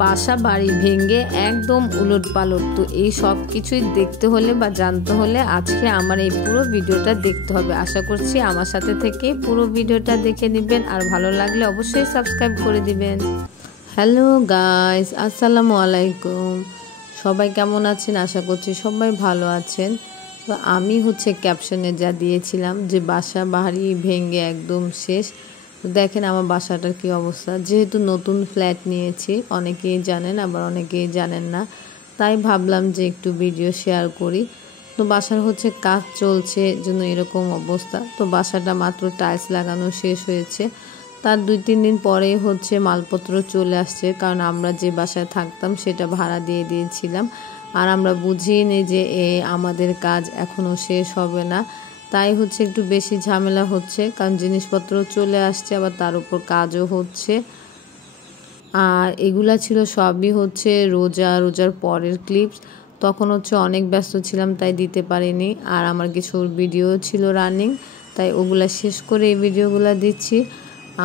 বাসা বাড়ি ভেঙে একদম উলটপালট। তো এই সব কিছুই দেখতে হলে বা জানতে হলে আজকে আমার এই পুরো ভিডিওটা দেখতে হবে। আশা করছি আমার সাথে থেকে পুরো ভিডিওটা দেখে নেবেন, আর ভালো লাগলে অবশ্যই সাবস্ক্রাইব করে দিবেন। হ্যালো গাইস, আসসালামু আলাইকুম। সবাই কেমন আছেন? আশা করছি সবাই ভালো আছেন। তো আমি ক্যাপশনে যা দিয়েছিলাম যে বাসা বাড়ি ভেঙে একদম শেষ। তো দেখেন আমার বাসাটার কি অবস্থা। যেহেতু নতুন ফ্ল্যাট নিয়েছি, অনেকেই জানেন আবার অনেকেই জানেন না, তাই ভাবলাম যে একটু ভিডিও শেয়ার করি। তো বাসার কাজ চলছে জন্য এরকম অবস্থা। তো বাসাটা মাত্র টাইলস লাগানো শেষ হয়েছে, তার 2-3 দিন পরেই মালপত্র চলে আসছে, কারণ আমরা যে বাসায় থাকতাম সেটা ভাড়া দিয়ে দিয়েছিলাম, আর আমরা বুঝিনি যে আমাদের কাজ এখনও শেষ হবে না। তাই একটু বেশি ঝামেলা হচ্ছে, কারণ জিনিসপত্র চলে আসছে, আবার তার উপর কাজও হচ্ছে। আর এগুলা ছিল সবই রোজার পরের ক্লিপস। তখন অনেক ব্যস্ত ছিলাম, তাই দিতে পারিনি। আর আমার কিছু ভিডিও ছিল রানিং, তাই ওগুলা শেষ করে এই ভিডিওগুলো দিচ্ছি।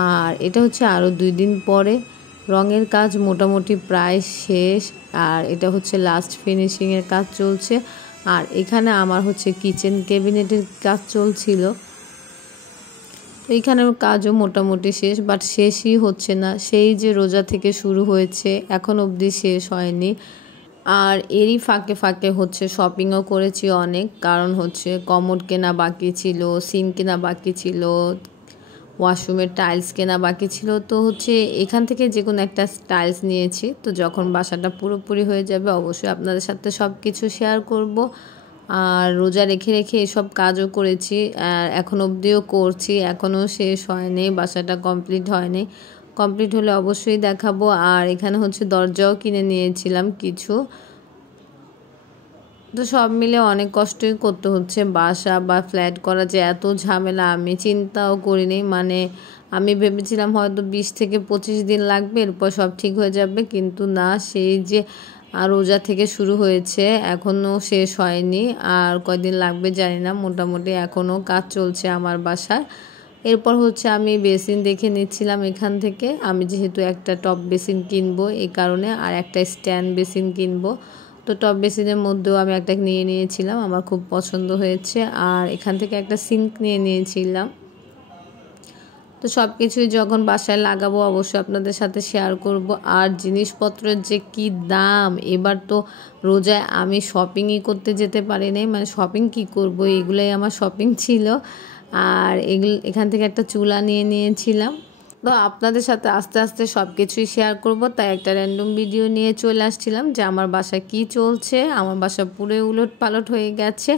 আর এটা আরও 2 দিন পরে। রঙের কাজ মোটামুটি প্রায় শেষ, আর এটা লাস্ট ফিনিশিংয়ের কাজ চলছে। আর এখানে আমার কিচেন ক্যাবিনেটের কাজ চলছিল। তো এইখানের কাজও মোটামুটি শেষ, বাট শেষই হচ্ছে না। সেই যে রোজা থেকে শুরু হয়েছে, এখন অবধি শেষ হয়নি। আর এরই ফাঁকে ফাঁকে শপিংও করেছি অনেক, কারণ কমোড কেনা বাকি ছিল, সিঙ্ক কেনা বাকি ছিল, ওয়াশরুমের টাইলস কেনা বাকি ছিল। তো এখান থেকে যে কোনো একটা টাইলস নিয়েছি। তো যখন বাসাটা পুরোপুরি হয়ে যাবে অবশ্যই আপনাদের সাথে সব কিছু শেয়ার করব। আর রোজা রেখে রেখে এসব কাজও করেছি, আর এখন অবধিও করছি, এখনও শেষ হয়নি, বাসাটা কমপ্লিট হয়নি। কমপ্লিট হলে অবশ্যই দেখাবো। আর এখানে দরজাও কিনে নিয়েছিলাম কিছু। তো সব মিলে অনেক কষ্টই করতে হচ্ছে। বাসা বা ফ্ল্যাট করা যে এত ঝামেলা আমি চিন্তাও করিনি। মানে আমি ভেবেছিলাম হয়তো 20 থেকে 25 দিন লাগবে, এরপর সব ঠিক হয়ে যাবে, কিন্তু না, সেই যে রোজা থেকে শুরু হয়েছে এখনও শেষ হয়নি। আর কয়দিন লাগবে জানি না, মোটামুটি এখনও কাজ চলছে আমার বাসার। এরপর আমি বেসিন দেখে নিচ্ছিলাম এখান থেকে। আমি যেহেতু একটা টপ বেসিন কিনবো এই কারণে, আর একটা স্ট্যান্ড বেসিন কিনবো। তো টপ বেসিনের মধ্যেও আমি একটা নিয়ে নিয়েছিলাম, আমার খুব পছন্দ হয়েছে। আর এখান থেকে একটা সিঙ্ক নিয়ে নিয়েছিলাম। তো সব কিছুই যখন বাসায় লাগাবো অবশ্যই আপনাদের সাথে শেয়ার করব। আর জিনিসপত্রের যে কি দাম, এবার তো রোজায় আমি শপিংই করতে যেতে পারি নাই। মানে শপিং কি করব, এগুলাই আমার শপিং ছিল। আর এখান থেকে একটা চুলা নিয়ে নিয়েছিলাম। তো আপনাদের সাথে আস্তে আস্তে সব কিছুই শেয়ার করব, তাই একটা র্যান্ডম ভিডিও নিয়ে চলে আসছিলাম যে আমার বাসায় কি চলছে। আমার বাসা পুরো উলট পালট হয়ে গেছে।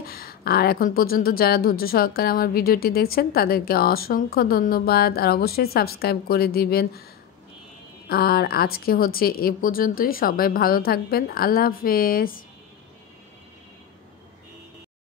আর এখন পর্যন্ত যারা ধৈর্য সহকারে আমার ভিডিওটি দেখছেন তাদেরকে অসংখ্য ধন্যবাদ, আর অবশ্যই সাবস্ক্রাইব করে দিবেন। আর আজকে এ পর্যন্তই। সবাই ভালো থাকবেন। আল্লাহ হাফেজ।